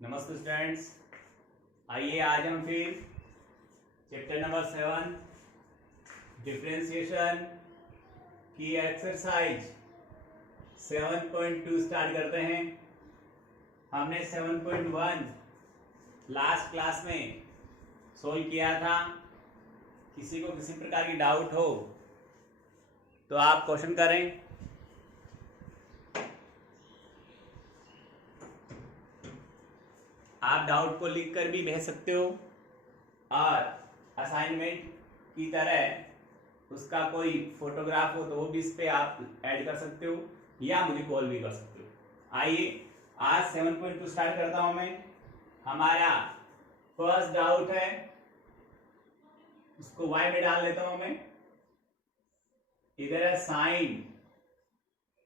नमस्ते स्टूडेंट्स, आइए आज हम फिर चैप्टर नंबर 7 डिफरेंशिएशन की एक्सरसाइज 7.2 स्टार्ट करते हैं। हमने 7.1 लास्ट क्लास में सोल्व किया था। किसी को किसी प्रकार की डाउट हो तो आप क्वेश्चन करें। आप डाउट को लिख कर भी भेज सकते हो और असाइनमेंट की तरह उसका कोई फोटोग्राफ हो तो वो भी इस पे आप ऐड कर सकते हो या मुझे कॉल भी कर सकते हो। आइए आज 7.2 स्टार्ट करता हूं मैं। हमारा फर्स्ट डाउट है, उसको y में डाल लेता हूं मैं। इधर है sine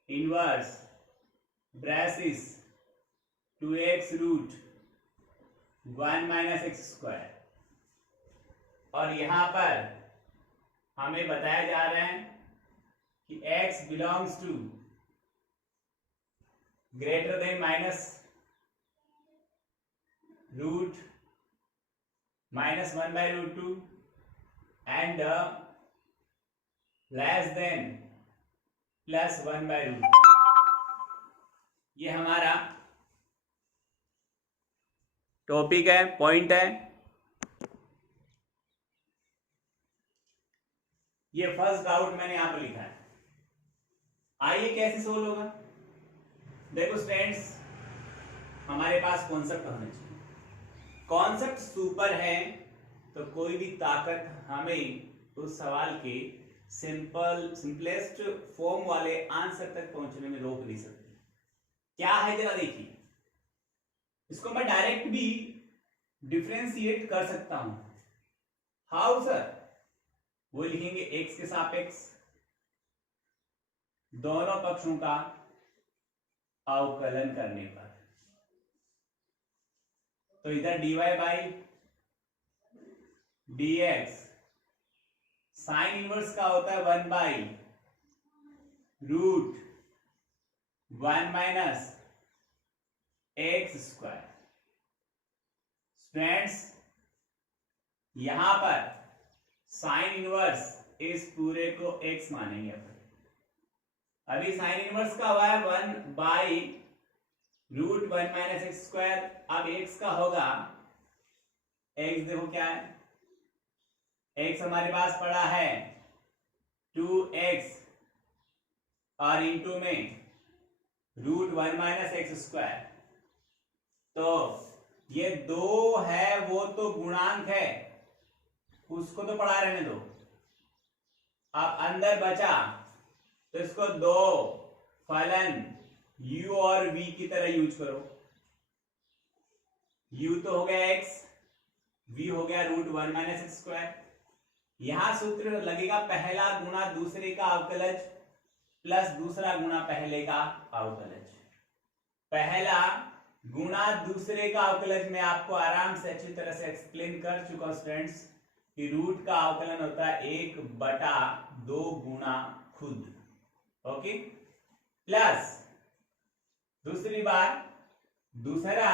inverse braces 2x root 1 minus x square, और यहां पर हमें बताया जा रहा है कि x belongs to greater than minus root minus 1 by root 2 and less than plus 1 by root. ये हमारा टॉपिक है, पॉइंट है। ये फर्स्ट डाउट मैंने यहां पर लिखा है। आइए कैसे सोल्व होगा। देखो स्टूडेंट्स, हमारे पास कॉन्सेप्ट होना चाहिए। कॉन्सेप्ट सुपर है तो कोई भी ताकत हमें उस सवाल के सिंपलेस्ट फॉर्म वाले आंसर तक पहुंचने में रोक नहीं सकती। क्या है जरा देखिए। इसको मैं डायरेक्ट भी डिफरेंशिएट कर सकता हूं। How sir? वो लिखेंगे x के सापेक्ष दोनों पक्षों का अवकलन करने पर। तो इधर dy by dx sine inverse का होता है 1 by root 1 minus x square. Students, यहां पर साइन इनवर्स इस पूरे को x मानेंगे अपन। अभी साइन इनवर्स का हुआ है 1 by root 1 minus x square. अब x का होगा x, देखो क्या है, x हमारे पास पड़ा है 2x और इंटू में रूट 1 माइनस एक्स स्क्वायर। तो ये 2 है, वो तो गुणांक है, उसको तो पढ़ा रहने दो। अब अंदर बचा तो इसको दो फलन u और v की तरह यूज करो। u तो हो गया x, v हो गया रूट 1 माइनस एक्स स्क्वायर। यहां सूत्र लगेगा पहला गुणा दूसरे का अवकलज प्लस दूसरा गुणा पहले का अवकलज। पहला गुणा दूसरे का अवकलज में आपको आराम से अच्छी तरह से एक्सप्लेन कर चुका हूं स्टूडेंट्स कि रूट का अवकलन होता है 1/2 गुणा खुद। ओके, प्लस दूसरी बार दूसरा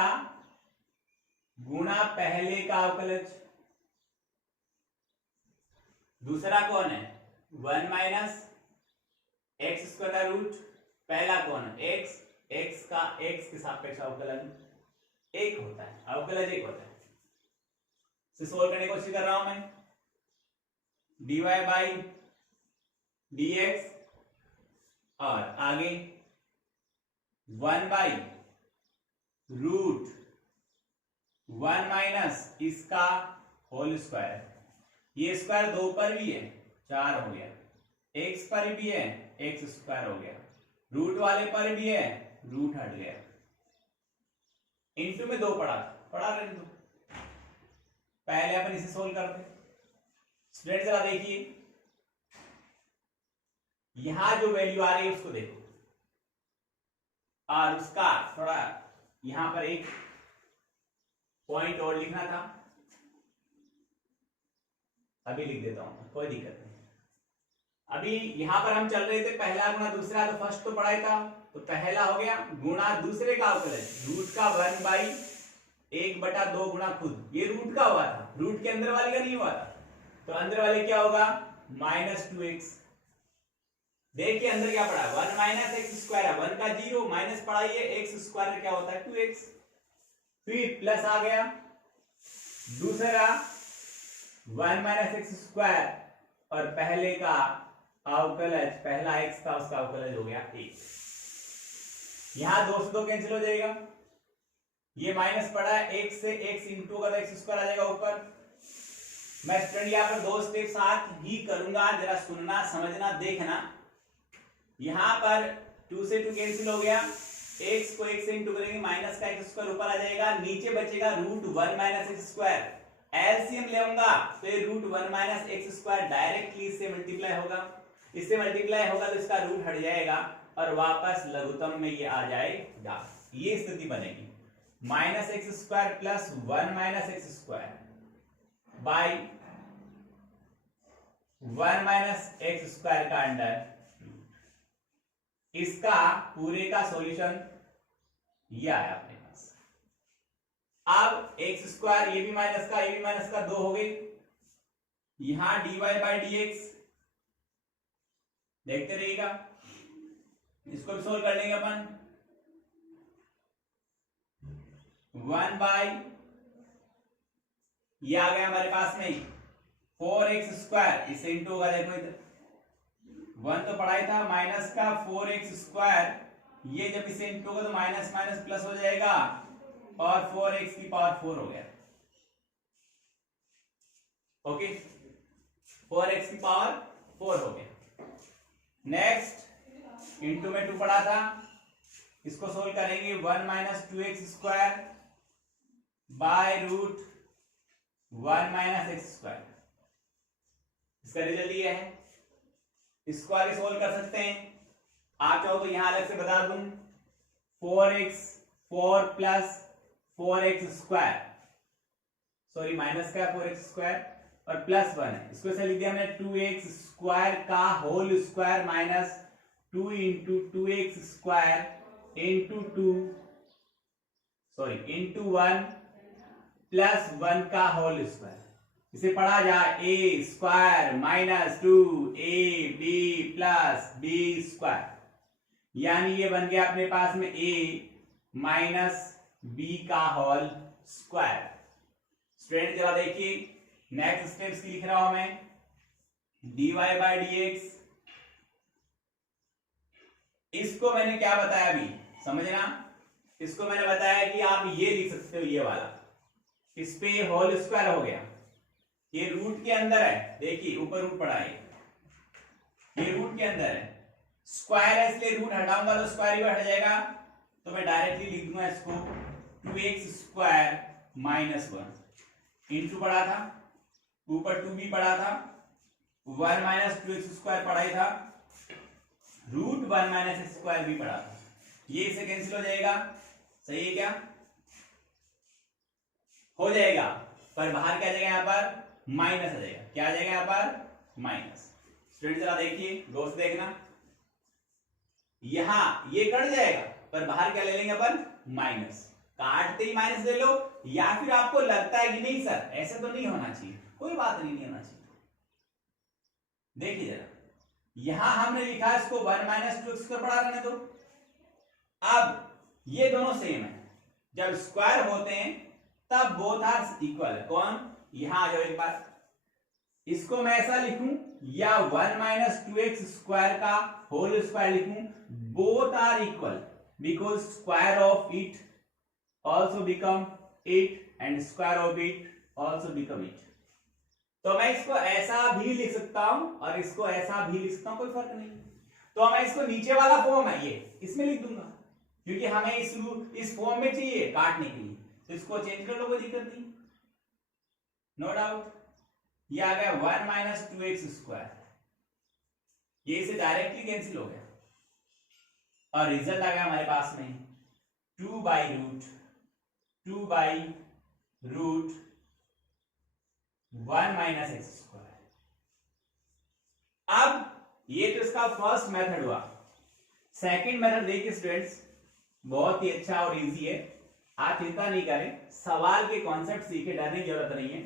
गुणा पहले का अवकलज। दूसरा कौन है? 1 माइनस एक्स स्क्वायर का रूट। पहला कौन है? x। x का x के सापेक्ष अवकलन 1 होता है, अवकलज 1 होता है। इसे सोल्व करने की कोशिश कर रहा हूं मैं। dy बाई dx और आगे 1 बाई रूट 1 माइनस इसका होल स्क्वायर। ये स्क्वायर 2 पर भी है, 4 हो गया। x पर भी है, x स्क्वायर हो गया। रूट वाले पर भी है, रूट हट गया। इंटू में 2 पढ़ा रहने दो। पहले अपन इसे सोल्व करते। स्टूडेंट जरा देखिए, यहां जो वैल्यू आ रही है उसको देखो, और उसका थोड़ा यहां पर एक पॉइंट और लिखना था, अभी लिख देता हूं, कोई दिक्कत नहीं। अभी यहां पर हम चल रहे थे पहला गुणा दूसरा, तो फर्स्ट तो पढ़ा था, तो पहला हो गया गुणा दूसरे का अवकलज रूट का 1 बाई 1/2 गुणा खुद, ये रूट का हुआ था, रूट के अंदर वाले का नहीं हुआ था, तो अंदर वाले क्या होगा -2x। देखिए अंदर क्या पड़ा, 1 माइनस एक्स स्क्वायर है, 1 का 0 माइनस पड़ा, ये एक्स स्क्वायर क्या होता है 2x, फिर प्लस आ गया, दूसरा 1 माइनस एक्स स्क्वायर और पहले का अवकलज, पहला x था उसका अवकलज हो गया 1। यहां 2 से 2 कैंसिल हो जाएगा, ये माइनस पड़ा है, x से x इंटू का एक्स स्क्वायर आ जाएगा ऊपर। मैं स्टूडेंट यहाँ पर 2 स्टेप साथ ही करूंगा, जरा सुनना समझना देखना। यहां पर 2 से 2 कैंसिल हो गया, x को x से इंटू करेंगे, माइनस का एक्स स्क्वायर ऊपर आ जाएगा, नीचे बचेगा √1 माइनस एक्स स्क्वायर। एलसीएम लेऊंगा तो ये √1 माइनस एक्स स्क्वायर डायरेक्टली इससे मल्टीप्लाई होगा, इससे मल्टीप्लाई होगा तो इसका रूट हट जाएगा और वापस लघुत्तम में ये आ जाएगा। ये स्थिति बनेगी minus x square plus 1 minus x square by 1 minus x square का अंडर, इसका पूरे का सॉल्यूशन ये आया अपने पास। अब एक्स स्क्वायर, ये भी माइनस का, ये भी माइनस का, 2 हो गए, यहां dy बाई dx देखते रहिएगा, इसको भी सोल्व कर लेंगे अपन। 1 बाई, ये आ गया हमारे पास में 4x स्क्वायर, इससे इंटू होगा, देखो इधर 1 तो पढ़ाई था, माइनस का 4x स्क्वायर, ये जब इसे इंटू होगा तो माइनस माइनस प्लस हो जाएगा और 4x की पावर 4 हो गया। ओके, 4x की पावर 4 हो गया। नेक्स्ट इंटू में 2 पढ़ा था, इसको सोल्व करेंगे, 1 minus 2x square by √1 minus x square, इसका रिजल्ट ये है। इसको आगे सोल्व कर सकते हैं, आप चाहो तो यहां अलग से बता दूं, 4 plus 4x square, sorry minus का 4x स्क्वायर और प्लस 1 है, इसको ऐसे लिख दिया हमने 2x स्क्वायर का whole square minus 2 into 2x square into 2 sorry into 1 plus 1 का होल स्क्वायर। इसे पढ़ा जाए A square minus 2ab plus b square, यानी ये बन गया अपने पास में a माइनस b का होल स्क्वायर। स्टूडेंट जरा देखिए, नेक्स्ट स्टेप्स की लिख रहा हूं मैं, dy बाई dx, इसको मैंने क्या बताया अभी समझना, इसको मैंने बताया कि आप ये लिख सकते हो, ये वाला, इस पे होल स्क्वायर हो गया, ये रूट के अंदर है, देखिए ऊपर रूट पड़ा है, ये रूट के अंदर है, स्क्वायर है इसलिए रूट हटाऊंगा तो स्क्वायर ही हट जाएगा, तो मैं डायरेक्टली लिख दूंगा इसको 2x स्क्वायर माइनस 1 इंटू पड़ा था, ऊपर 2b पड़ा था, 1 माइनस 2x स्क्वायर पढ़ा ही था, √1 माइनस एक्स स्क्वायर भी पड़ा था, ये इसे कैंसिल हो जाएगा, सही है क्या, हो जाएगा, पर बाहर क्या आ जाएगा, यहाँ पर माइनस आ जाएगा, क्या आ जाएगा यहाँ पर माइनस। स्टूडेंट जरा देखिए, दोस्त देखना, यहां ये कट जाएगा पर बाहर क्या ले लेंगे अपन माइनस, काटते ही माइनस ले लो, या फिर आपको लगता है कि नहीं सर ऐसे तो नहीं होना चाहिए, कोई बात नहीं होना चाहिए। देखिए जरा, यहां हमने लिखा इसको 1 माइनस 2 स्क्वायर पढ़ा रहने दो, अब ये दोनों सेम है, जब स्क्वायर होते हैं तब बोथ आर इक्वल, कौन, यहां आ जाओ एक बार, इसको मैं ऐसा लिखूं या 1 माइनस 2x स्क्वायर का होल स्क्वायर लिखूं, both are equal because square of it also become it and square of it also become it. तो मैं इसको ऐसा भी लिख सकता हूं और इसको ऐसा भी लिख सकता हूं, कोई फर्क नहीं। तो मैं इसको नीचे वाला फॉर्म है ये, इसमें लिख दूंगा, क्योंकि हमें इस फॉर्म में चाहिए काटने के लिए, तो इसको चेंज कर लो, कोई दिक्कत नहीं, नो डाउट। ये आ गया 1 माइनस 2x स्क्वायर, ये इसे डायरेक्टली कैंसिल हो गया और रिजल्ट आ गया हमारे पास में 2 by root 1 minus x square. अब ये तो इसका फर्स्ट मेथड हुआ, सेकंड मेथड देखिए स्टूडेंट्स, बहुत ही अच्छा और इजी है, आप चिंता नहीं करें, सवाल के कॉन्सेप्ट सीखे, डरने की जरूरत नहीं है।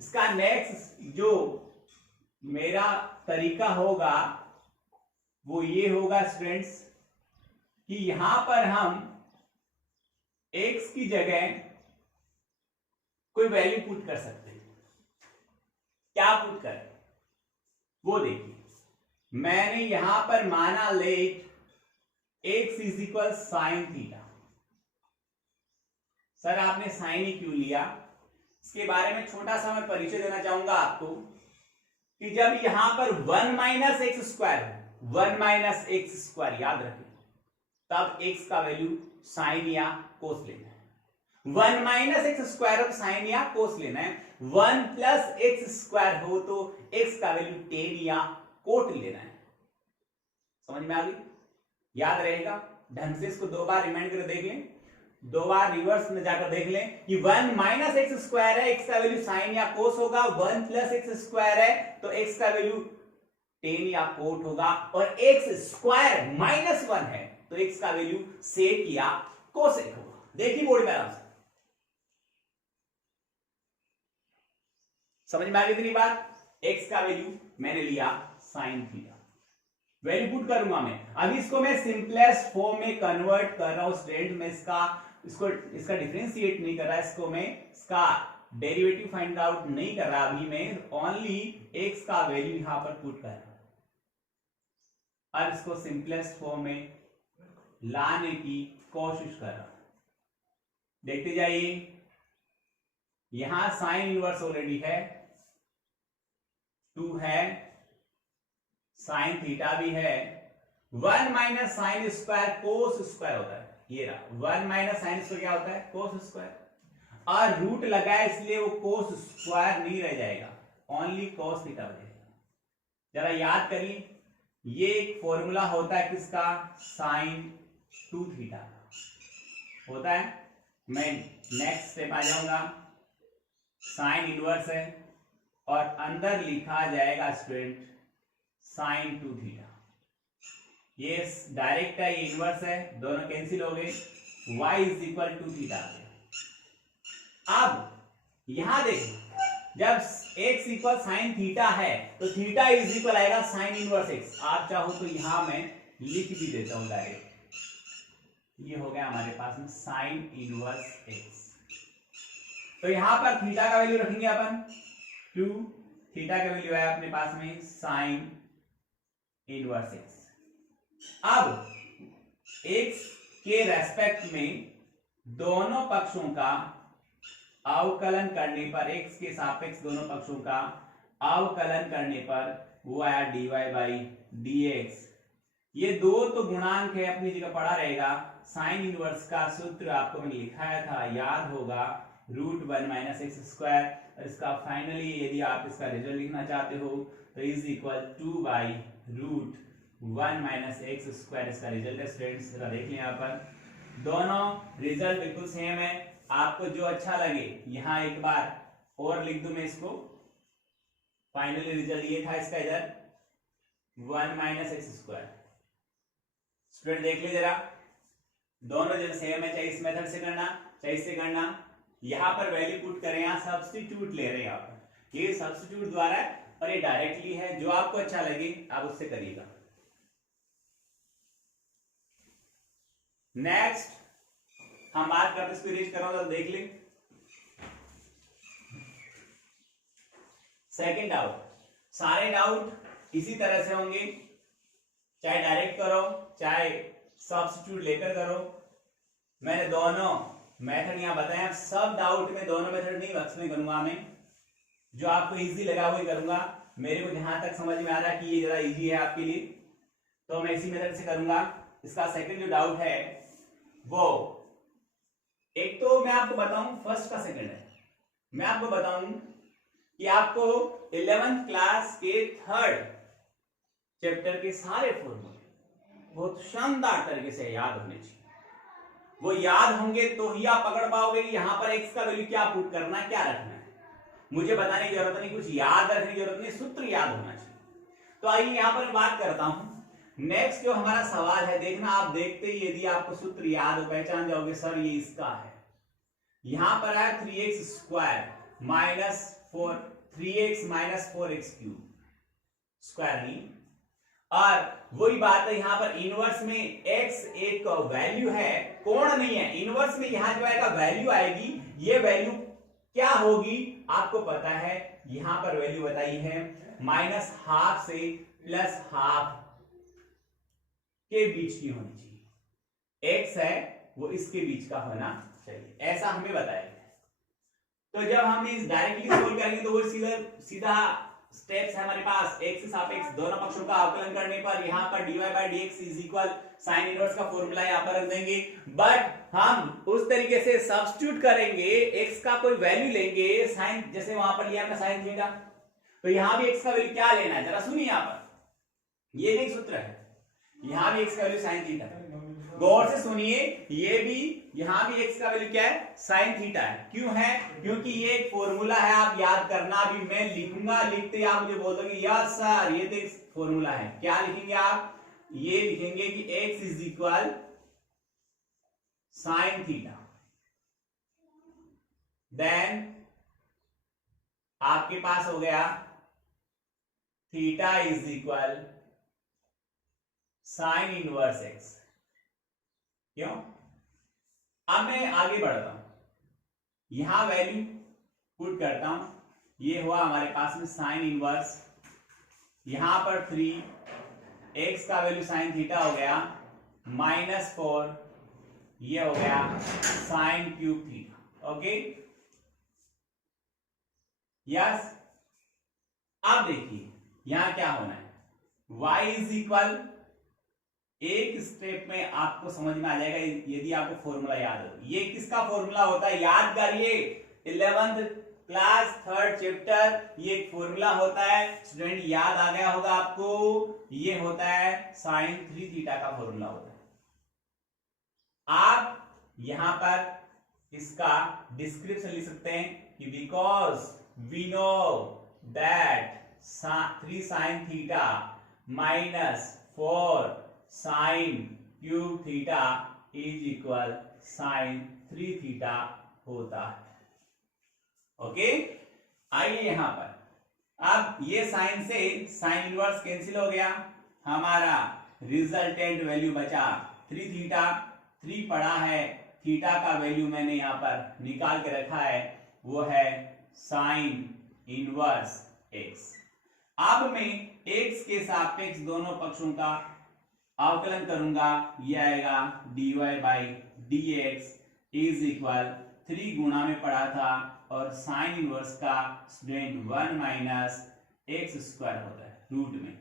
इसका नेक्स्ट जो मेरा तरीका होगा वो ये होगा स्टूडेंट्स कि यहां पर हम x की जगह कोई वैल्यू पुट कर सकते हैं। क्या पुट करें वो देखिए। मैंने यहां पर माना let x is equal sine theta. Sir आपने साइन ही क्यों लिया, इसके बारे में छोटा सा मैं परिचय देना चाहूंगा आपको कि जब यहां पर 1 minus x square, 1 minus x square याद रखें, तब x का वैल्यू साइन या कोस लेना है। 1 minus x square of sine या कोस लेना है। 1 प्लस एक्स स्क्वायर हो तो x का वैल्यू टेन या कोट लेना है। समझ में आ गई, याद रहेगा। ढंग से इसको दो बार रिमाइंड करके देख लें, दो बार रिवर्स में जाकर देख लें कि 1 माइनस एक्स स्क्वायर है, x का वैल्यू साइन या कोस होगा। 1 प्लस एक्स स्क्वायर है तो x का वैल्यू टेन या कोट होगा, और x स्क्वायर माइनस 1 है तो x का वैल्यू सेक या कोसेक होगा। देखिए बोर्ड में आराम से समझ में आ गई इतनी बात। x का वैल्यू मैंने लिया साइन थीटा, वैल्यू पुट करूंगा मैं। अभी इसको मैं सिंपलेस्ट फॉर्म में कन्वर्ट कर रहा हूं स्टूडेंट। मैं इसका डिफरेंशिएट नहीं कर रहा, इसको मैं इसका डेरिवेटिव फाइंड आउट नहीं कर रहा। अभी मैं ओनली x का वैल्यू यहां पर पुट कर रहा हूं। अब इसको सिंपलेस्ट फॉर्म में लाने की कोशिश कर रहा हूं, देखते जाइए। यहां साइन इनवर्स ऑलरेडी है, 2 है, साइन थीटा भी है। 1 minus sine square cos square होता है, ये रहा 1 माइनस साइन स्क्वायर क्या होता है, कोस स्क्वायर। और रूट लगा है इसलिए वो कोस स्क्वायर नहीं रह जाएगा, ओनली कोस थीटा हो जाएगा। जरा याद करिए, ये एक फॉर्मूला होता है किसका, साइन 2 थीटा होता है। मैं नेक्स्ट स्टेप आ जाऊंगा, साइन इनवर्स है और अंदर लिखा जाएगा स्टूडेंट साइन 2 थीटा। ये डायरेक्ट है, ये इनवर्स है, दोनों कैंसिल हो गए, y is equal to theta आ गया। अब यहां देखो, जब x इक्वल साइन थीटा है तो थीटा इज इक्वल आएगा साइन इनवर्स x। आप चाहो तो यहां मैं लिख भी देता हूं डायरेक्ट, ये हो गया हमारे पास में साइन इनवर्स x। तो यहां पर थीटा का वैल्यू रखेंगे अपन 2, थीटा का वैल्यू है अपने पास में साइन इनवर्स x। अब x के रेस्पेक्ट में दोनों पक्षों का अवकलन करने पर, x के सापेक्ष दोनों पक्षों का अवकलन करने पर वो आया dy बाई dx। ये दो तो गुणांक है, अपनी जगह पड़ा रहेगा। साइन इनवर्स का सूत्र आपको मैंने लिखाया था, याद होगा, √1 माइनस एक्स स्क्वायर। और इसका फाइनली यदि आप इसका रिजल्ट लिखना चाहते हो तो is equal 2 by √1 minus x square इसका रिजल्ट है स्टूडेंट्स। जरा देख लें यहाँ पर दोनों रिजल्ट बिल्कुल सेम है। आपको जो अच्छा लगे यहाँ एक बार और लिख दूं मैं इसको। फाइनली रिजल्ट ये था इसका, इधर 1 माइनस एक्स स्क्वायर। स्टूडेंट देख लीजिए जरा, दोनों जो सेम है, चाहे इस मेथड से करना चाहे इससे करना। यहां पर वैल्यू पुट करें, यहां सब्स्टिट्यूट ले रहे हैं, यहां पर ये सब्स्टिट्यूट द्वारा है और ये डायरेक्टली है। जो आपको अच्छा लगे आप उससे करिएगा। नेक्स्ट हम बात करते, इसको रीच कर रहा हूं तो देख लें। सेकंड डाउट, सारे डाउट इसी तरह से होंगे, चाहे डायरेक्ट करो चाहे सब्स्टिट्यूट लेकर करो। मैंने दोनों मेथड यहां बताया। सब डाउट में दोनों मेथड नहीं एक्सप्लेन करूंगा मैं, जो आपको इजी लगा वही करूंगा। मेरे को जहां तक समझ में आ रहा है कि ये जरा इजी है आपके लिए तो मैं इसी मेथड से करूंगा। इसका सेकंड जो डाउट है वो, एक तो मैं आपको बताऊं फर्स्ट का सेकंड है, मैं आपको बताऊं कि आपको 11th क्लास के 3rd चैप्टर के सारे फॉर्मूले बहुत शानदार तरीके से याद होने चाहिए। वो याद होंगे तो ही आप पकड़ पाओगे कि यहां पर x का वैल्यू क्या पुट करना है, क्या रखना है। मुझे बताने की जरूरत नहीं, कुछ याद रखने की जरूरत नहीं, सूत्र याद होना चाहिए। तो आइए यहां पर बात करता हूं। नेक्स्ट जो हमारा सवाल है, देखना आप देखते ही यदि आपको सूत्र याद हो, पहचान जाओगे सर ये इसका है, यहां पर है 3x square minus 4 3x minus 4x cube square नहीं। और वही बात है यहां पर इनवर्स में x एक वैल्यू है, कोण नहीं है। इनवर्स में यहां जो आएगा वैल्यू आएगी, ये वैल्यू क्या होगी आपको पता है। यहां पर वैल्यू बताई है -12 से +12 के बीच की होनी चाहिए। x है वो इसके बीच का होना चाहिए, ऐसा हमें बताया गया। तो जब हम इस डायरेक्टली सोल्व करेंगे तो वो सीधा सीधा स्टेप्स है हमारे पास। x के सापेक्ष दोनों पक्षों का अवकलन करने पर यहाँ पर dy/dx is equal sine inverse का फॉर्मूला यहाँ पर रख देंगे। बट हम उस तरीके से सब्स्टिट्यूट करेंगे, x का कोई वैल्यू लेंगे, साइन जैसे वहां पर लिया हमने साइन थीटा, तो यहां भी x का वैल्यू क्या लेना है जरा सुनिए। यहाँ पर ये एक सूत्र है, यहां भी x का वैल्यू साइन थीटा है। गौर से सुनिए, ये भी यहां भी x का वैल्यू क्या है, साइन थीटा है। क्यों है? क्योंकि ये एक फॉर्मूला है, आप याद करना। अभी मैं लिखूंगा, लिखते ही आप मुझे बोल दोगे यस सर ये तो एक फॉर्मूला है। क्या लिखेंगे आप? ये लिखेंगे कि x is equal sine theta, then आपके पास हो गया theta is equal sine inverse x। क्यों? अब मैं आगे बढ़ता हूं, यहां वैल्यू पुट करता हूं। ये हुआ हमारे पास में साइन इनवर्स, यहां पर 3 x का वैल्यू साइन थीटा हो गया -4, ये हो गया sign cube theta. Okay yes. अब देखिए यहां क्या होना है, y इज इक्वल, एक स्टेप में आपको समझ में आ जाएगा यदि आपको फॉर्मूला याद हो। ये किसका फॉर्मूला होता है याद करिए, 11th क्लास 3rd चैप्टर, ये एक फॉर्मूला होता है। स्टूडेंट याद आ गया होगा आपको, ये होता है साइन 3 थीटा का फॉर्मूला होता है। आप यहां पर इसका डिस्क्रिप्शन लिख सकते हैं कि because we know that 3 sine theta -4 sine cube theta is equal sine 3 theta होता है। ओके आइए यहां पर, अब ये साइन से साइन इनवर्स कैंसिल हो गया, हमारा रिजल्टेंट वैल्यू बचा 3 थीटा। 3 पड़ा है, थीटा का वैल्यू मैंने यहां पर निकाल के रखा है, वो है साइन इनवर्स x। अब मैं x के सापेक्ष दोनों पक्षों का अवकलन करूंगा, ये आएगा dy/dx इज इक्वल 3 गुणा में पढ़ा था और साइन इनवर्स का स्टूडेंट 1 माइनस x स्क्वायर होता है रूट में।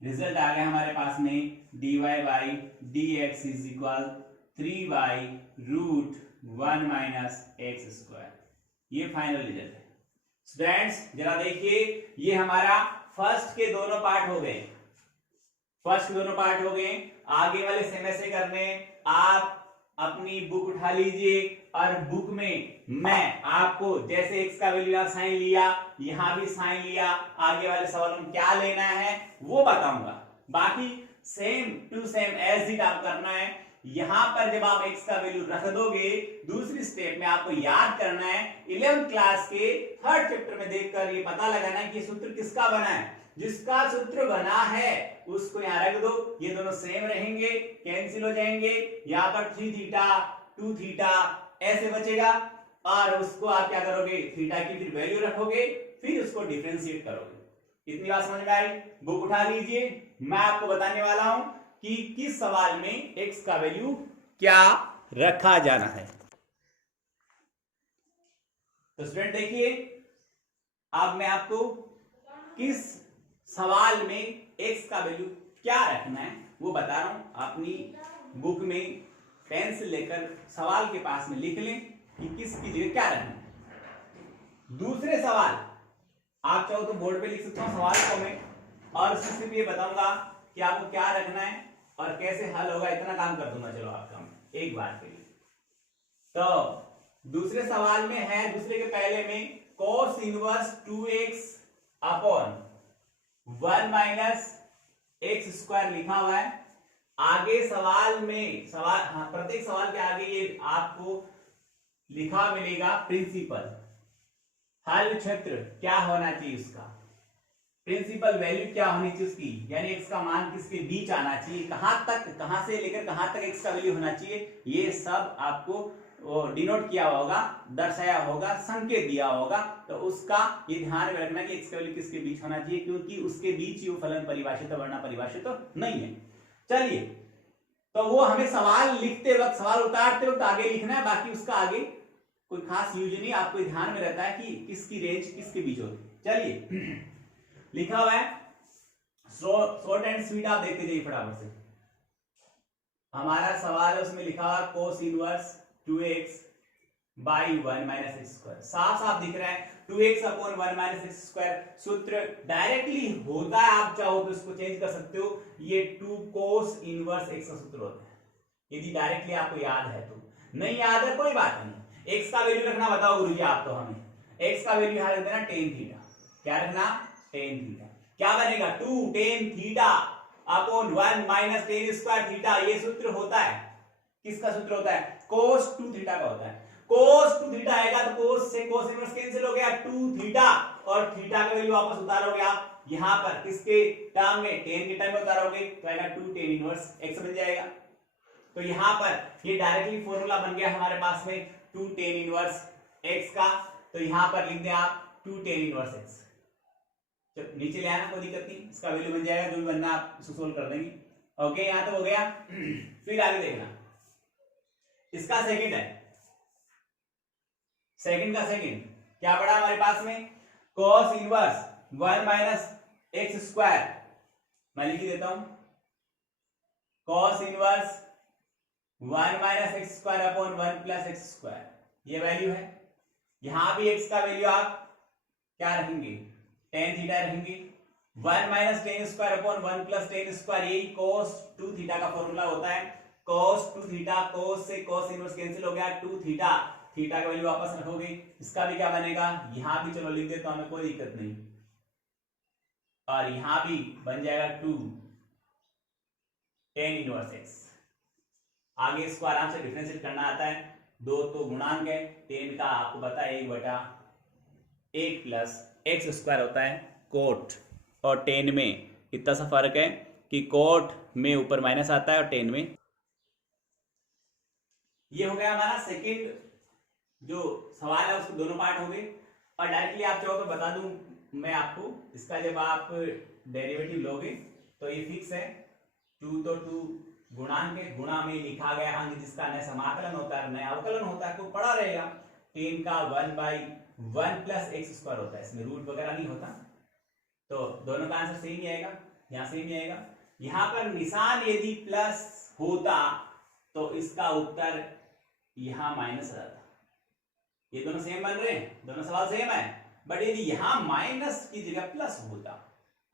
रिजल्ट आ गया हमारे पास में dy/dx is equal 3/√1 minus x square. ये फाइनल रिजल्ट है। स्टूडेंट्स जरा देखिए, ये हमारा फर्स्ट के दोनों पार्ट हो गए, फर्स्ट दोनों पार्ट हो गए। आगे वाले सेमेस्टर करने आप अपनी बुक उठा लीजिए और बुक में मैं आपको जैसे x का वैल्यू यहां साइन लिया, यहां भी साइन लिया, आगे वाले सवालों में क्या लेना है वो बताऊंगा। बाकी same to same as it आप करना है। यहां पर जब आप x का वैल्यू रख दोगे, दूसरी स्टेप में आपको याद करना है 11th क्लास के 3rd चैप्टर में देखकर ये पता लगाना है कि सूत्र किसका बना है। जिसका सूत्र बना है उसको यहां रख दो, ये दोनों सेम रहेंगे, कैंसिल हो जाएंगे। यहां पर 3 थीटा 2 थीटा ऐसे बचेगा और उसको आप क्या करोगे, थीटा की फिर वैल्यू रखोगे, फिर उसको डिफरेंशिएट करोगे। इतनी बात समझ में आई? बुक उठा लीजिए, मैं आपको बताने वाला हूं कि किस सवाल में x का वैल्यू क्या रखा जाना है। तो स्टूडेंट देखिए, अब मैं आपको किस सवाल में x का वैल्यू क्या रखना है वो बता रहा हूं। अपनी बुक में पेंसिल लेकर सवाल के पास में लिख लें कि किसकी जगह क्या रखना है। दूसरे सवाल आप चाहो तो बोर्ड पे लिख सकते हो सवाल को मैं, और उसमें सिर्फ ये बताऊंगा कि आपको क्या रखना है और कैसे हल होगा, इतना काम कर दूंगा। चलो आपका एक बार के लिए। तो दूसरे सवाल में है, दूसरे के पहले में cos inverse 2x upon 1 minus x square लिखा हुआ है। आगे सवाल में प्रत्येक सवाल के आगे ये आपको लिखा मिलेगा प्रिंसिपल। हल क्षेत्र क्या होना चाहिए उसका, प्रिंसिपल वैल्यू क्या होनी चाहिए उसकी, यानी x का मान किसके बीच आना चाहिए, कहां तक, कहां से लेकर कहां तक x का वैल्यू होना चाहिए, ये सब आपको डिनोट किया होगा, दर्शाया होगा, संकेत दिया होगा। तो उसका ये ध्यान में रखना कि x का वैल्यू किसके बीच होना चाहिए, क्योंकि उसके बीच ही वो फलन परिभाषित वरना परिभाषित तो नहीं है। चलिए, तो वो हमें सवाल लिखते वक्त, सवाल उतारते वक्त आगे लिखना है, बाकी उसका आगे कोई खास यूज नहीं, आपको ध्यान में रहता है कि किसकी रेंज किसके बीच होती है। चलिए लिखा हुआ है शॉर्ट एंड स्वीट, आप देखते जाइए फटाफट से। हमारा सवाल है उसमें लिखा हुआ cos inverse 2x by 1 minus x square, साफ साफ दिख रहा है 2x upon 1 minus x square. सूत्र डायरेक्टली होता है, आप चाहो तो इसको चेंज कर सकते हो, ये 2 कोस इनवर्स x का सूत्र होता है, यदि डायरेक्टली आपको याद है तो। नहीं याद है कोई बात नहीं, x का वैल्यू रखना बताओ गुरुजी आप, तो हमें x का वैल्यू यहां रख देना tan थीटा। क्या रखना, tan थीटा। क्या बनेगा 2 tan theta upon 1 minus tan square theta. ये सूत्र होता है, किसका सूत्र होता है, cos 2 थीटा का होता है। cos 2 थीटा आएगा तो cos से cos इनवर्स कैंसिल हो गया, 2 थीटा, और थीटा का वैल्यू वापस उतारोगे आप यहां पर किसके टर्म में, tan के टर्म में उतारोगे तो आएगा 2 tan इनवर्स x बन जाएगा। तो यहां पर ये डायरेक्टली फॉर्मूला बन गया हमारे पास में 2 tan इनवर्स x का। तो यहां पर लिख दें आप 2 tan इनवर्स x, तो नीचे ले आना कोई दिक्कत नहीं, इसका वैल्यू बन जाएगा, जो भी बनना आप इसको सोल्व कर देंगे। ओके, यहां तो हो गया। फिर आगे देखना, इसका सेकंड है, सेकंड का सेकंड क्या पड़ा हमारे पास में, cos inverse 1 minus x square, मैं लिख देता हूं cos inverse 1 minus x square upon 1 plus x square, ये वैल्यू है। यहां भी x का वैल्यू आप क्या रखेंगे, tan थीटा रखेंगे। 1 minus tan square upon 1 plus tan square, यही cos 2 थीटा का फॉर्मूला होता है। cos 2 थीटा, cos से cos इनवर्स कैंसिल हो गया, 2 थीटा, थीटा का वैल्यू वापस रखोगे, इसका भी क्या बनेगा, यहां भी चलो लिख देता हूं, हमें कोई दिक्कत नहीं, और यहां भी बन जाएगा 2 tan इनवर्स x। आगे इसको आराम से डिफरेंशिएट करना आता है, दो तो गुणांक है, tan का आपको पता है 1/1 प्लस एक्स स्क्वायर होता है कोट, और tan में इतना सा फर्क है कि कोट में ऊपर माइनस आता है और tan में। ये हो गया हमारा सेकंड जो सवाल है, उसके दोनों पार्ट हो गए। और डायरेक्टली आप चाहो तो बता दूं मैं आपको, इसका जब आप डेरिवेटिव लोगे तो ये फिक्स है, 2 तो 2 गुणांक है, गुणा में लिखा गया अंक जिसका नया समाकलन होता है, नया अवकलन होता है, आपको पढ़ा रहेगा। tan का 1/1 प्लस एक्स स्क्वायर होता है, इसमें रूट वगैरह नहीं होता, तो दोनों का आंसर सेम ही आएगा, यहां सेम ही आएगा। यहां पर निशान यदि प्लस होता तो इसका उत्तर यहां माइनस रहता। ये दोनों सेम बन रहे हैं, दोनों सवाल सेम है, बट यदि यहां माइनस की जगह प्लस होता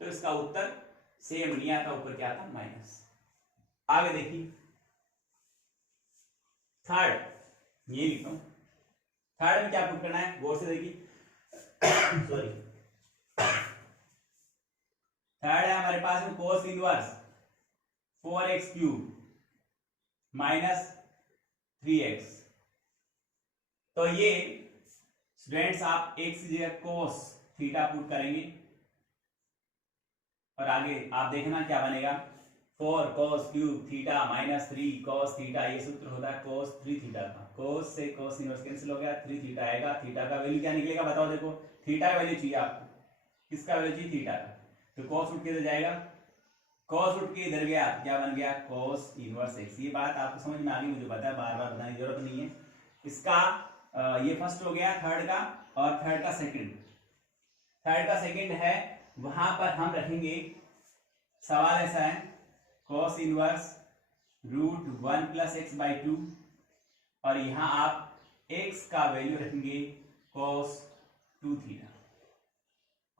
तो इसका उत्तर सेम नहीं आता, ऊपर क्या आता, माइनस। आगे देखिए थर्ड, ये लिखता हूं, थर्ड में क्या पुट करना है, गौर से देखिए। सॉरी, थर्ड है हमारे पास में cos inverse 4x cube minus 3x। तो ये स्टूडेंट्स आप x की जगह cos थीटा पुट करेंगे, और आगे आप देखना क्या बनेगा, 4 cos cube theta minus 3 cos theta, ये सूत्र होता है cos 3 थीटा का। cos से cos इनवर्स कैंसिल हो गया, 3 थीटा आएगा, थीटा का वैल्यू क्या निकलेगा बताओ, देखो थीटा का वैल्यू चाहिए आपको, किसका वैल्यू चाहिए, थीटा का। तो cos उठ के इधर जाएगा, cos उठ के इधर गया, क्या बन गया, cos इनवर्स x। ये बात आपको समझ में आ गई, मुझे पता है, बार बार बताने की जरूरत नहीं है। इसका ये फर्स्ट हो गया थर्ड का, और थर्ड का सेकंड, थर्ड का सेकंड है, वहां पर हम रखेंगे, सवाल ऐसा है cos inverse √1 plus x by 2, और यहां आप x का वैल्यू रखेंगे cos 2 थीटा,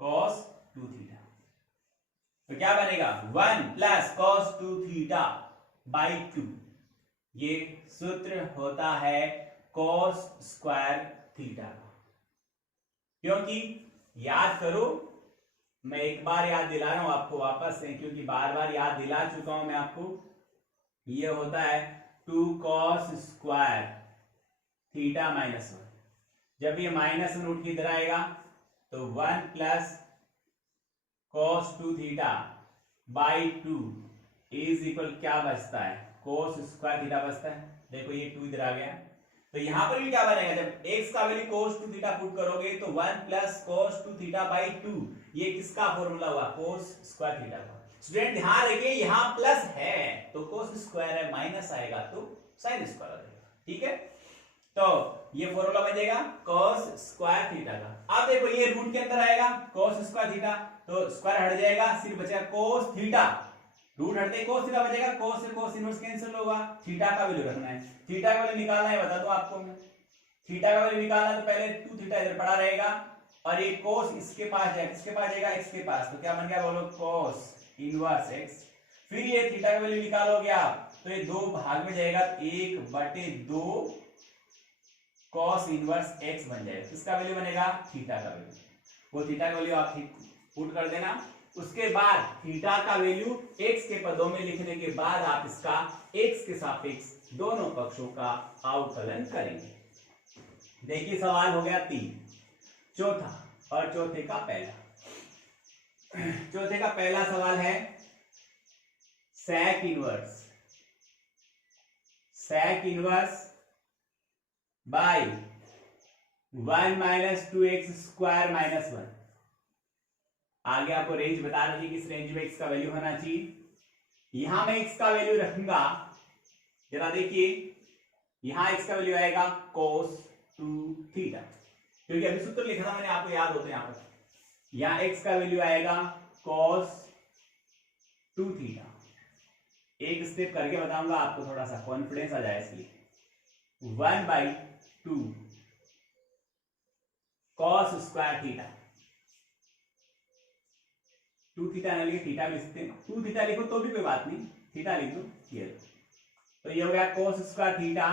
cos 2 थीटा। तो क्या बनेगा 1 प्लस cos 2 थीटा बाई 2, ये सूत्र होता है cos स्क्वायर थीटा का। क्योंकि याद करो, मैं एक बार याद दिला रहा हूं आपको वापस से, क्योंकि बार बार याद दिला चुका हूं मैं आपको, ये होता है 2 cos स्क्वायर थीटा माइनस 1। जब ये माइनस 1 उठ के इधर आएगा तो 1 plus cos 2 theta by 2 is equal क्या बचता है, cos स्क्वायर थीटा बचता है। देखो ये 2 इधर आ गया, तो यहां पर भी क्या बनेगा, जब x का वैल्यू cos 2 थीटा पुट करोगे तो 1 प्लस cos 2 थीटा बाई 2, ये किसका फॉर्मूला हुआ, cos स्क्वायर थीटा का। स्टूडेंट ध्यान रखिए यहाँ प्लस है तो cos स्क्वायर है, माइनस आएगा तो sin स्क्वायर आ जाएगा, ठीक है। तो ये फॉर्मूला बनेगा cos स्क्वायर थीटा का। अब देखो ये रूट के अंदर आएगा cos स्क्वायर थीटा, तो स्क्वायर हट जाएगा, सिर्फ बचेगा cos थीटा, रूट हटते ही cos थीटा बचेगा, cos से cos इनवर्स कैंसिल होगा, थीटा का वैल्यू रखना है। थीटा का वैल्यू निकालना है, बता दो आपको मैं। थीटा का वैल्यू निकालना तो पहले 2 थीटा इधर पड़ा रहेगा और ये cos इसके पास जाएगा, किसके पास जाएगा, x के पास, तो क्या बन गया बोलो, cos इनवर्स x। फिर ये थीटा का वैल्यू निकालोगे आप तो ये 2 भाग में जाएगा, 1/2 cos इनवर्स x बन जाएगा। किसका वैल्यू बनेगा, थीटा का वैल्यू। वो थीटा का वैल्यू आप पुट कर देना। उसके बाद थीटा का वैल्यू x के पदों में लिखने के बाद आप इसका x के सापेक्ष दोनों पक्षों का अवकलन करेंगे। देखिए सवाल हो गया 3, चौथा और चौथे का पहला। चौथे का पहला सवाल है sec inverse by 1 minus 2x square minus 1। आगे आपको रेंज बता रही है किस रेंज में x का वैल्यू होना चाहिए। यहां मैं x का वैल्यू रखूंगा, जरा देखिए यहां x का वैल्यू आएगा cos 2 थीटा, क्योंकि अभी सूत्र लिखा था मैंने, आपको याद होते हैं यहां पर। यहां x का वैल्यू आएगा cos 2 थीटा। एक स्टेप करके बताऊंगा आपको, थोड़ा सा कॉन्फिडेंस आ जाए इसलिए। 1/2 cos स्क्वायर थीटा, 2 थीटा ना लिखे थीटा भी लिख सकते हैं, 2 थीटा लिखो तो भी कोई बात नहीं, थीटा लिख दो ये। तो ये हो गया cos स्क्वायर थीटा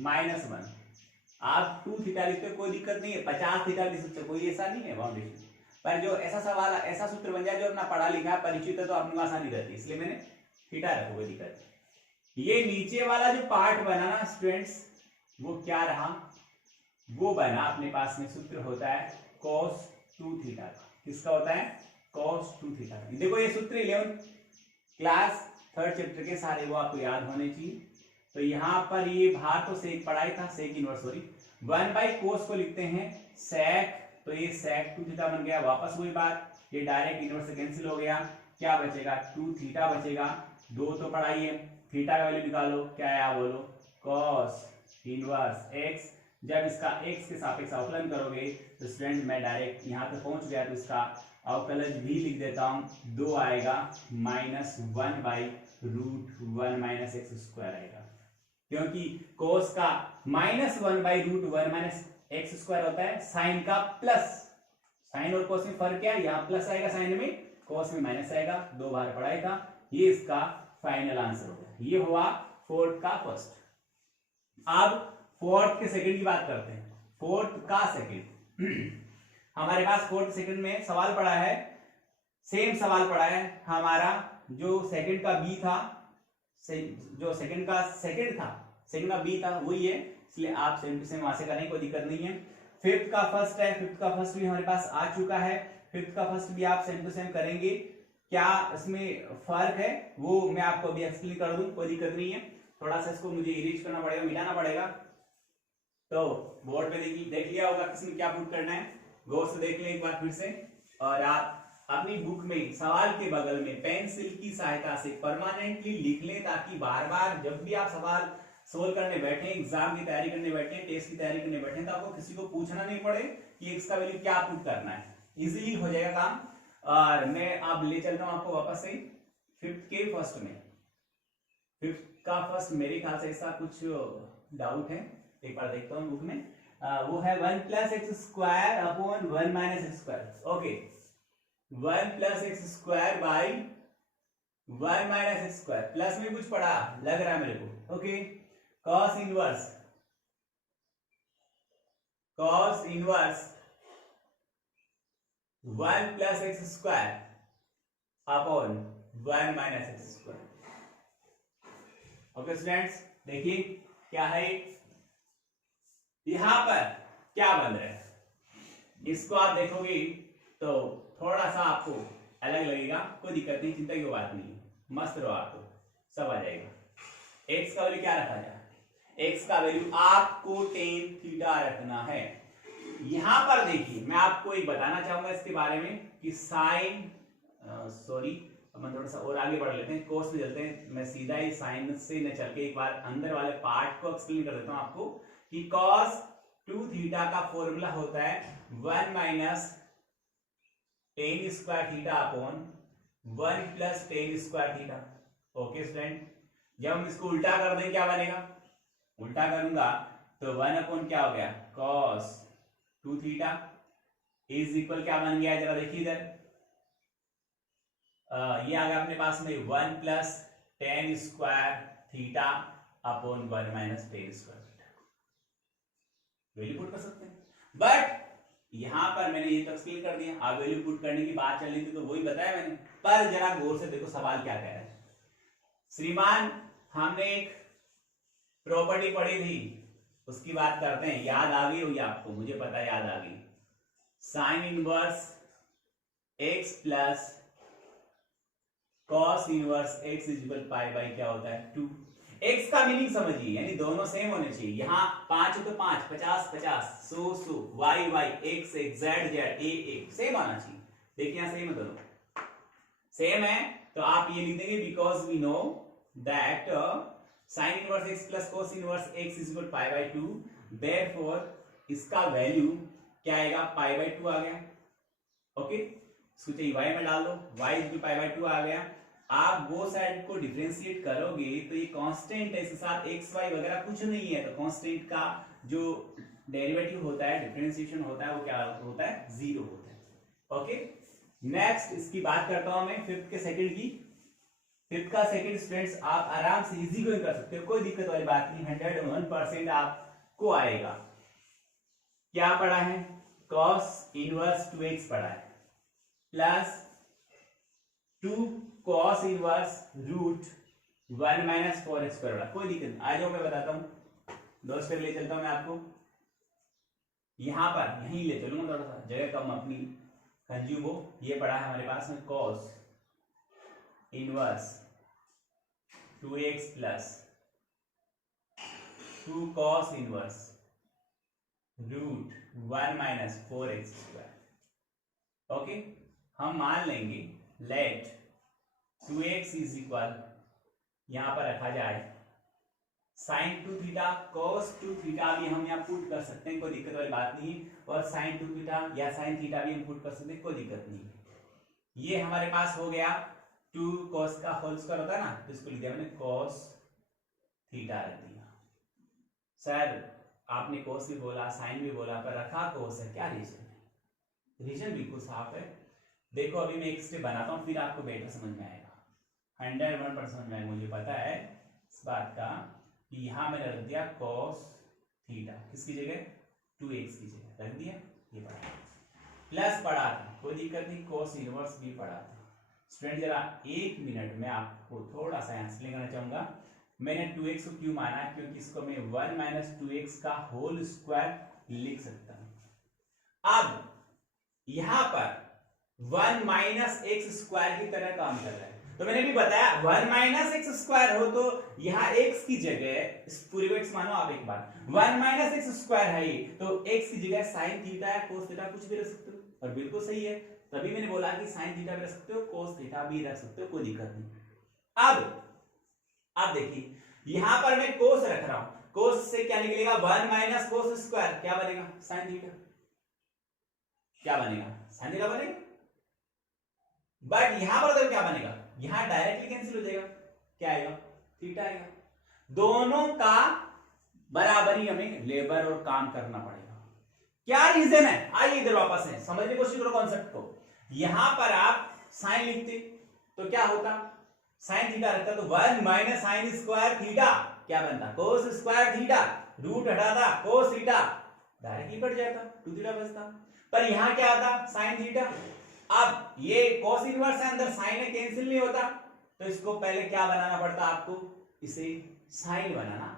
माइनस 1। आप 2 थीटा लिखते हो कोई दिक्कत नहीं है, 50 थीटा लिख सकते हो, कोई ऐसा नहीं है बाउंडेशन। पर जो ऐसा सवाल, ऐसा सूत्र बन जाए जो अपना पढ़ा लिखा परिचित है तो अपने आसानी रहती है, इसलिए मैंने थीटा रखो, कोई दिक्कत नहीं। ये नीचे वाला जो पार्ट बना ना स्टूडेंट्स, वो क्या रहा, वो बना अपने पास में सूत्र होता है cos 2 थीटा का। किसका होता है, cos 2 थीटा। देखो ये सूत्र 11th क्लास 3rd चैप्टर के सारे वो आपको याद होने चाहिए। तो यहाँ पर ये भार तो सेक पढ़ाई था, सेक इनवर्स, सॉरी 1/cos को लिखते हैं sec, तो ये sec 2 थीटा बन गया। वापस वही बात, ये डायरेक्ट इनवर्स से कैंसिल हो गया, क्या बचेगा 2 थीटा बचेगा। 2 तो पढ़ाइए, थीटा का वैल्यू निकालो, क्या आया बोलो, cos इनवर्स x। जब इसका x के सापेक्ष अवकलन करोगे तो स्टूडेंट मैं डायरेक्ट यहाँ पे पहुंच गया, तो इसका अवकलज भी लिख देता हूं, 2 आएगा -1/√1 माइनस x स्क्वायर आएगा, क्योंकि cos का -1/√1 - x स्क्वायर होता है साइन का प्लस। साइन और cos में फर्क क्या है, यहाँ प्लस आएगा साइन में, cos में माइनस आएगा, 2 बार पढ़ाया था। ये इसका फाइनल आंसर होगा। ये हुआ फोर्थ का फर्स्ट। अब फोर्थ के सेकंड की बात करते हैं। फोर्थ का सेकंड हमारे पास फोर्थ सेकंड में सवाल पड़ा है, सेम सवाल पड़ा है हमारा, जो सेकंड का बी था, जो सेकंड का सेकंड था, सेकंड का बी था वही है, इसलिए आप सेम टू सेम वहां से करें, कोई दिक्कत नहीं है। फिफ्थ का फर्स्ट है, फिफ्थ का फर्स्ट भी हमारे पास आ चुका है, फिफ्थ का फर्स्ट भी आप सेम टू सेम करेंगे। क्या इसमें फर्क है वो मैं आपको अभी एक्सप्लेन कर दूं, कोई दिक्कत नहीं है। थोड़ा सा इसको मुझे इरेज करना पड़ेगा, मिटाना पड़ेगा। तो बोर्ड पे देख लिया होगा किसमें क्या पुट करना है, गौर से देख लें एक बार फिर से। और आप अपनी बुक में सवाल के बगल में पेंसिल की सहायता से परमानेंटली लिख लें, ताकि बार बार जब भी आप सवाल सोल्व करने बैठे, एग्जाम की तैयारी करने बैठे, टेस्ट की तैयारी करने बैठे, तो आपको किसी को पूछना नहीं पड़े कि एक्स का वैल्यू क्या पुट करना है, इजीली हो जाएगा काम। और मैं अब ले चलता हूं आपको वापस से फिफ्थ के फर्स्ट में। फिफ्थ का फर्स्ट मेरे ख्याल से ऐसा कुछ डाउट है, एक बार देखता हूं बुक में। वो है 1 + x square upon 1 minus x square. Okay, 1 + x square by 1 minus x square, plus में कुछ पड़ा लग रहा है मेरे को। Okay, cos inverse 1 + x square upon 1 minus x square. Okay students, देखिए क्या है, यहां पर क्या बन रहा है, इसको आप देखोगे तो थोड़ा सा आपको अलग लगेगा, कोई दिक्कत नहीं, चिंता की बात नहीं है, मस्त रहो, आपको सब आ जाएगा। एक्स का वैल्यू क्या रखा जाए, एक्स का वैल्यू आपको टेन थीटा रखना है। यहां पर देखिए मैं आपको एक बताना चाहूंगा इसके बारे में कि साइन सॉरी हम थोड़ा सा और आगे बढ़ लेते हैं, कोर्स में चलते हैं, मैं सीधा ही साइन से न चल के एक बार अंदर वाले पार्ट को एक्सप्लेन कर देता हूं आपको कि cos 2 थीटा का फॉर्मूला होता है 1 minus ten square theta upon 1 plus ten square theta. Okay student, जब हम इसको उल्टा कर दें क्या बनेगा, उल्टा करूंगा तो 1 अपॉन क्या हो गया cos 2 थीटा इज इक्वल क्या बन गया, जरा देखिए इधर, ये आ गया अपने पास में 1 plus ten square theta upon 1 minus ten square theta, value put कर सकते हैं। बट यहां पर मैंने ये तो एक्सप्लेन कर दिया, आप वैल्यू पुट करने की बात चल रही थी तो वही बताया मैंने, पर जरा गौर से देखो सवाल क्या कह रहा है। श्रीमान हमने एक प्रॉपर्टी पढ़ी थी, उसकी बात करते हैं, याद आ गई होगी आपको, मुझे पता है याद आ गई, sine inverse x plus cos inverse x is equal pi by क्या होता है 2। x का मीनिंग समझिए, यानी दोनों सेम होने चाहिए, यहाँ 5 तो 5, 50 50, 100 100, y y, x x, z z, a a same आना चाहिए। देखिए यहाँ सेम है, दोनों सेम है, तो आप ये लिख देंगे because we know that sine inverse x plus cos inverse x is equal pi by 2, therefore इसका वैल्यू क्या आएगा, पाई बाई 2 आ गया। ओके, इसको चाहिए y में डाल दो, y is equal pi by 2 आ गया। आप वो साइड को डिफरेंशिएट करोगे तो ये कांस्टेंट है, इसके साथ x y वगैरह कुछ नहीं है, तो कांस्टेंट का जो डेरिवेटिव होता है, डिफरेंशिएशन होता है, वो क्या होता है, 0 होता है। ओके, नेक्स्ट इसकी बात करता हूं मैं फिफ्थ के सेकंड की। फिफ्थ का सेकंड स्टूडेंट्स आप आराम से इजी गोइंग कर सकते हो, कोई दिक्कत वाली बात नहीं, 101% आपको आएगा। क्या पढ़ा है, cos इनवर्स 2x पढ़ा है plus 2 cos inverse root 1 minus 4x square, कोई दिक्कत नहीं, आ जाओ मैं बताता हूं, दो स्टेप ले चलता हूं मैं आपको, यहां पर यहीं ले चलूंगा, थोड़ा सा जगह कम अपनी कंज्यूम हो। ये पड़ा है हमारे पास में cos inverse 2x plus 2 cos inverse root 1 minus 4x square. Okay, हम मान लेंगे लेट 2x इज इक्वल, यहां पर रखा जाए sin 2 थीटा cos 2 थीटा भी हम यहाँ पुट कर सकते हैं, कोई दिक्कत वाली बात नहीं, और sin 2 थीटा या sin थीटा भी हम पुट कर सकते हैं, कोई दिक्कत नहीं। ये हमारे पास हो गया 2 cos का होल स्क्वायर होता है ना, तो इसको लिख दिया मैंने cos थीटा रख दिया। सर आपने cos भी बोला sin भी बोला, पर रखा cos है, क्या रीजन है, रीजन बिल्कुल साफ है। देखो अभी मैं एक स्टेप बनाता हूं, फिर आपको बेटर समझ में आएगा, 101% समझ में आएगा, मुझे पता है इस बात का कि यहां मैंने रख दिया cos थीटा, किसकी जगह 2x की जगह रख दिया, ये पढ़ा प्लस पढ़ा था, कोई दिक्कत नहीं, cos इनवर्स भी पढ़ा था। स्टूडेंट जरा एक मिनट में आपको थोड़ा सा एक्सप्लेन करना चाहूंगा, मैंने 2x को क्यों माना है, क्योंकि इसको मैं 1 माइनस 2x का होल स्क्वायर लिख सकता हूं। अब यहां पर 1 माइनस एक्स स्क्वायर की तरह काम कर रहा है, तो मैंने भी बताया 1 माइनस एक्स स्क्वायर हो तो यहाँ x की जगह, इस पूरे को x मानो आप एक बार, 1 माइनस एक्स स्क्वायर है ये, तो x की जगह साइन थीटा या कोस थीटा कुछ भी रख सकते हो, और बिल्कुल सही है, तभी मैंने बोला कि साइन थीटा भी रख सकते हो, कोस थीटा भी रख सकते हो, कोई दिक्कत नहीं। अब देखिए यहां पर मैं कोस रख रहा हूं, कोस से क्या निकलेगा, 1 माइनस कोस स्क्वायर, क्या बनेगा साइन थीटा, क्या बनेगा साइन थीटा बनेगा। बट यहां पर तो क्या बनेगा, यहां डायरेक्टली कैंसिल हो जाएगा, क्या आएगा थीटा आएगा। दोनों का बराबरी हमें लेबर और काम करना पड़ेगा। क्या रीजन है, आइए इधर वापस है, समझने की कोशिश करो कॉन्सेप्ट को। यहां पर आप साइन लिखते तो क्या होता, साइन थीटा रखता तो 1 माइनस साइन स्क्वायर थीटा क्या बनता, कोस स्क्वायर थीटा, रूट हटाता कोस थीटा, डायरेक्टली कट जाता, 2 थीटा बचता। पर यहां क्या आता साइन थीटा, अब ये cos इनवर्स है, अंदर साइन है, कैंसिल नहीं होता, तो इसको पहले क्या बनाना पड़ता आपको, इसे साइन बनाना,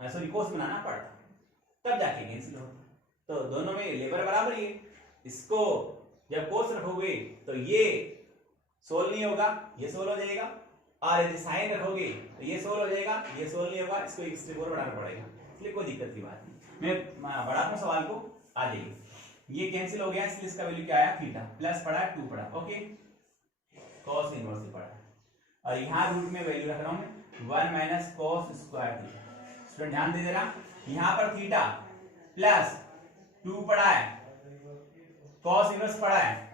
सॉरी cos बनाना पड़ता। तब जाके कैंसिल होगा। तो दोनों में लेबर बराबर ही है। इसको जब कोस रखोगे तो ये सोल्व नहीं होगा, ये सोल्व हो जाएगा, और यदि साइन रखोगे तो ये सोल्व हो जाएगा, ये सोल्व नहीं होगा, इसको एक स्टेप और बढ़ाना पड़ेगा। इसलिए कोई दिक्कत की बात नहीं, मैं बढ़ाता हूं सवाल को, आ जाइए। ये कैंसिल हो गया, इसलिए इसका वैल्यू क्या आया, थीटा प्लस पड़ा 2 पड़ा, ओके, कॉस इनवर्स ही पड़ा, और यहां रूट में वैल्यू रख रहा हूं मैं 1 minus cos square theta. Student ध्यान दे देना, यहां पर थीटा प्लस 2 पड़ा है, कॉस इनवर्स पड़ा है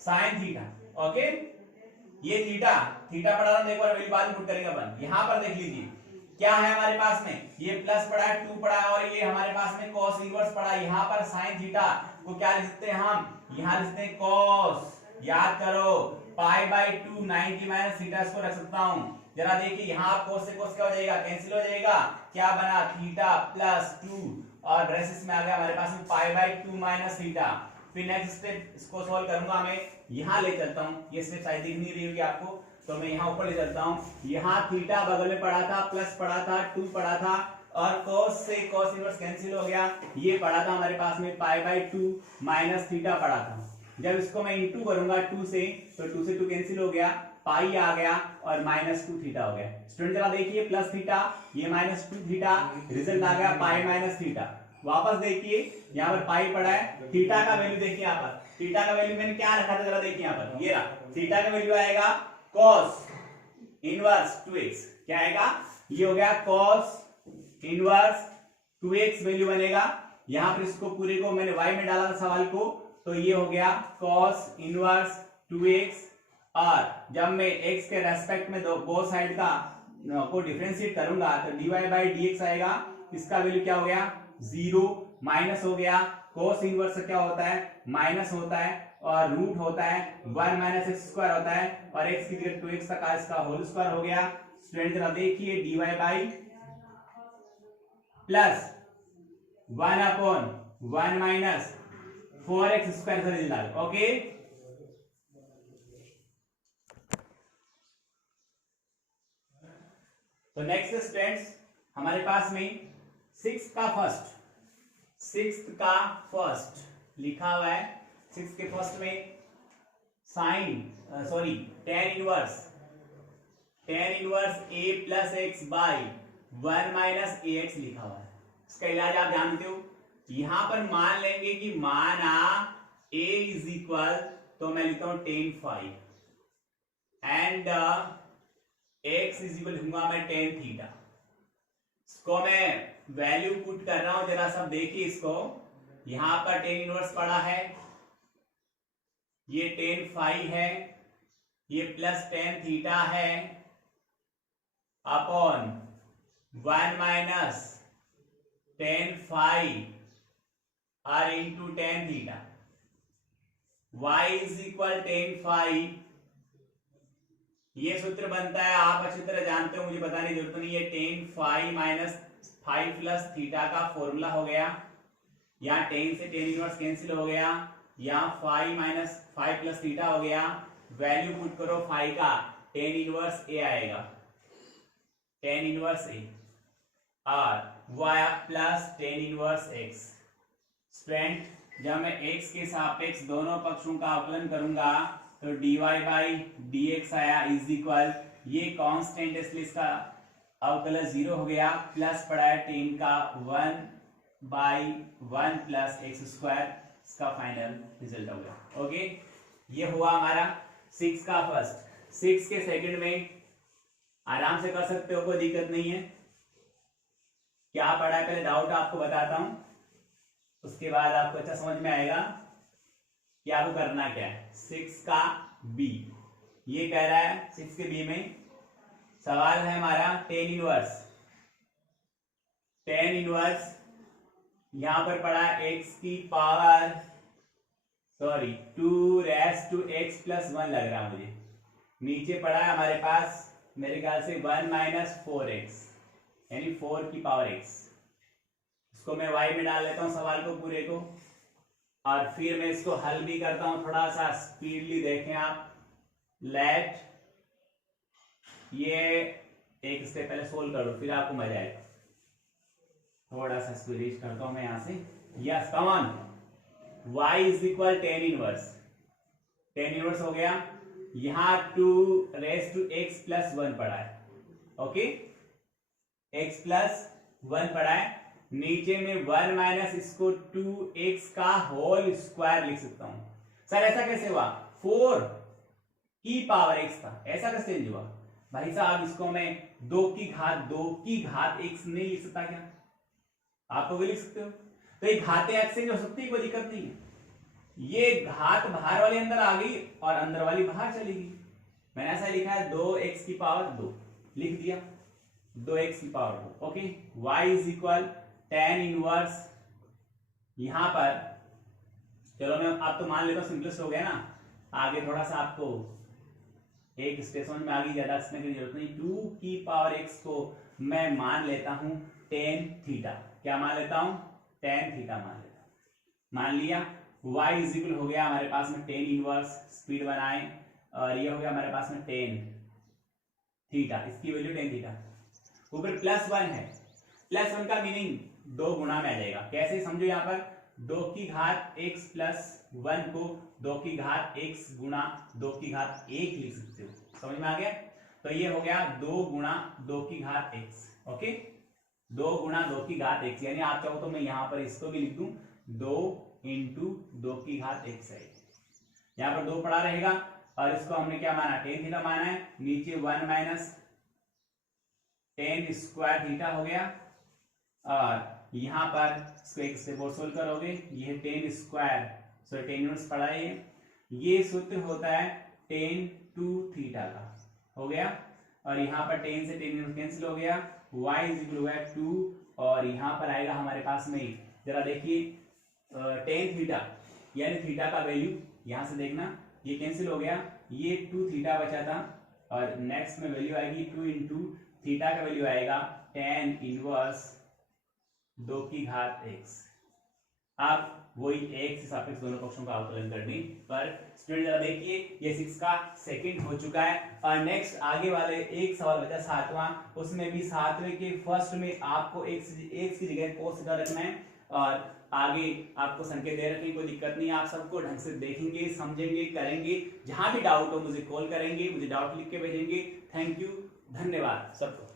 साइन थीटा, ओके। ये थीटा पड़ा था, एक बार वैल्यू बाद में पुट करेंगे अपन। यहां पर देख लीजिए क्या है हमारे पास में, ये प्लस पड़ा है, 2 पड़ा है, और ये हमारे पास में कॉस इनवर्स पड़ा है। यहां पर साइन थीटा को क्या लिख सकते हैं हम, यहां लिखते हैं कॉस, याद करो पाई बाई 2 90 माइनस थीटा, इसको रख सकता हूं। जरा देखिए यहां कॉस से कॉस क्या हो जाएगा, कैंसिल हो जाएगा, क्या बना थीटा प्लस 2, और ब्रेसेस में आ गया हमारे पास में पाई बाई 2 माइनस थीटा। फिर नेक्स्ट स्टेप इसको सॉल्व करूंगा मैं, यहां ले चलता हूं, ये स्टेप शायद दिख नहीं रही होगी आपको, तो मैं यहां ऊपर ले चलता हूं। यहां थीटा बगल में पड़ा था, प्लस पड़ा था, 2 पड़ा था, और cos से cos इनवर्स कैंसिल हो गया, ये पड़ा था हमारे पास में पाई बाई 2 माइनस थीटा पड़ा था। जब इसको मैं इंटू करूंगा 2 से, तो 2 से 2 कैंसिल हो गया, पाई आ गया, और माइनस 2 थीटा हो गया। स्टूडेंट जरा देखिए प्लस थीटा, ये माइनस 2 थीटा, रिजल्ट आ गया पाई माइनस थीटा। वापस देखिए यहाँ पर पाई पड़ा है, थीटा का वैल्यू देखिए यहाँ पर, थीटा का वैल्यू मैंने क्या रखा था जरा देखिए यहाँ पर, ये रहा थीटा का वैल्यू आएगा cos इनवर्स 2x, क्या आएगा, ये हो गया cos इनवर्स 2x वैल्यू बनेगा। यहां पर इसको पूरे को मैंने y में डाला था सवाल को, तो ये हो गया cos इनवर्स 2x, और जब मैं x के रेस्पेक्ट में बोथ साइड का को डिफरेंशिएट करूंगा तो dy बाई dx आएगा, इसका वैल्यू क्या हो गया 0, माइनस हो गया, cos इनवर्स से क्या होता है माइनस होता है, और रूट होता है 1 माइनस एक्स स्क्वायर होता है, और x की जगह 2x का इसका होल स्क्वायर हो गया। स्टूडेंट जरा देखिए dy by plus 1 upon 1 minus 4x square से रिजल्ट आ, ओके। तो नेक्स्ट स्टूडेंट्स हमारे पास में 6 का फर्स्ट लिखा हुआ है, 6 के फर्स्ट में sine tan inverse a plus x by 1 minus a x लिखा हुआ है। इसका इलाज आप जानते हो, यहां पर मान लेंगे कि माना a इज इक्वल, तो मैं लिखता हूं tan phi, and x is equal लिखूंगा मैं tan थीटा। इसको मैं वैल्यू पुट कर रहा हूं, जरा सब देखिए इसको, यहां पर tan इनवर्स पड़ा है, ये tan फाई है, ये प्लस tan थीटा है, अपॉन 1 माइनस tan फाई और into tan theta, y is equal tan phi, ये सूत्र बनता है, आप अच्छी तरह जानते हो, मुझे बताने की जरूरत नहीं है, tan phi minus 5 plus theta का फॉर्मूला हो गया, यहाँ tan से tan इनवर्स कैंसिल हो गया, यहाँ फाई माइनस 5 प्लस थीटा हो गया, वैल्यू पुट करो फाई का, tan इनवर्स a आएगा, tan इनवर्स a, और y plus tan inverse x। Student जब मैं x के सापेक्ष दोनों पक्षों का अवकलन करूंगा तो dy बाई dx आया इज इक्वल, ये कांस्टेंट है इसलिए इसका अवकलन 0 हो गया, प्लस पड़ा है tan का 1 बाई 1 प्लस एक्स स्क्वायर, इसका फाइनल रिजल्ट हो गया, ओके। ये हुआ हमारा 6 का फर्स्ट। 6 के सेकंड में आराम से कर सकते हो, कोई दिक्कत नहीं है। क्या पढ़ा है पहले डाउट आपको बताता हूं, उसके बाद आपको अच्छा समझ में आएगा कि आपको करना क्या है। 6 का बी, ये कह रहा है 6 के बी में सवाल है हमारा tan इनवर्स यहां पर पड़ा x की power 2 raise to x plus 1 लग रहा है मुझे, नीचे पड़ा है हमारे पास मेरे ख्याल से 1 माइनस 4x यानी 4 की पावर x। इसको मैं y में डाल लेता हूं सवाल को पूरे को, और फिर मैं इसको हल भी करता हूं, थोड़ा सा स्पीडली देखें आप। लेट ये एक स्टेप पहले सोल्व कर लो, फिर आपको मजा आएगा। थोड़ा सा इसको इरेज करता हूं मैं यहां से। Yes come on, y is equal tan inverse हो गया। यहां 2 रेज टू x प्लस 1 पड़ा है, ओके, x प्लस 1 पड़ा है। नीचे में 1 माइनस इसको 2x का होल स्क्वायर लिख सकता हूं। सर ऐसा कैसे हुआ, 4 की पावर x था, ऐसा कैसे चेंज हुआ? भाई साहब इसको मैं 2 की घात x नहीं लिख सकता क्या? आप तो भी लिख सकते हो। तो ये घातें एक्सचेंज हो सकती है, कोई दिक्कत नहीं है। ये घात बाहर वाली अंदर आ गई और अंदर वाली बाहर चली गई। मैंने ऐसा लिखा है 2x की पावर 2 लिख दिया, 2x की power 2, okay. y is equal tan inverse, यहां पर चलो मैं आप तो मान लेता हूं सिंपलेस्ट हो गया ना, आगे थोड़ा सा आपको एक स्टेशन में आगे ज्यादा लिखने की जरूरत नहीं। 2 की पावर x को मैं मान लेता हूं टेन थीटा, क्या मान लेता हूं? टेन थीटा मान लेता हूं। मान लिया y इज इक्वल हो गया हमारे पास में टेन इनवर्स, स्पीड बनाए, और ये हो गया हमारे पास में टेन थीटा, इसकी वैल्यू टेन थीटा। ऊपर प्लस 1 है, प्लस 1 का मीनिंग 2 गुना में आ जाएगा। कैसे समझो, यहाँ पर 2 की घात x प्लस 1 को 2 की घात x गुना 2 की घात 1 लिख सकते हो, समझ में आ गया? तो ये हो गया 2 गुना 2 की घात x, ओके, 2 गुना 2 की घात x, यानी आप चाहो तो मैं यहां पर इसको भी लिख दूं 2 इंटू 2 की घात x है। यहां पर 2 पड़ा रहेगा और इसको हमने क्या माना, टेन थीटा माना है। नीचे 1 माइनस टेन स्क्वायर थीटा हो गया, और यहां पर इसको एक से बोर्ड सोल्व करोगे, ये ten square sorry tan inverse पड़ा है, ये सूत्र होता है टेन टू थीटा का, हो गया। और यहाँ पर टेन से टेन इनवर्स कैंसिल हो गया, y इज इक्वल हो गया 2, और यहाँ पर आएगा हमारे पास में, जरा देखिए टेन थीटा यानी थीटा का वैल्यू यहाँ से देखना, ये कैंसिल हो गया, ये 2 थीटा बचा था, और नेक्स्ट में वैल्यू आएगी 2 इंटू थीटा का वैल्यू आएगा टेन इनवर्स 2 की घात x। आप वही x से सापेक्ष दोनों पक्षों का अवकलन करने पर स्टूडेंट जरा देखिए, ये 6 का सेकंड हो चुका है, और नेक्स्ट आगे वाले एक सवाल बचा 7वां, उसमें भी 7वें के फर्स्ट में आपको x की जगह cos थीटा रखना है, और आगे आपको संकेत दे रखे, कोई दिक्कत नहीं, आप सबको ढंग से देखेंगे, समझेंगे, करेंगे। जहां भी डाउट हो मुझे कॉल करेंगे, मुझे डाउट लिख के भेजेंगे। थैंक यू, धन्यवाद सबको।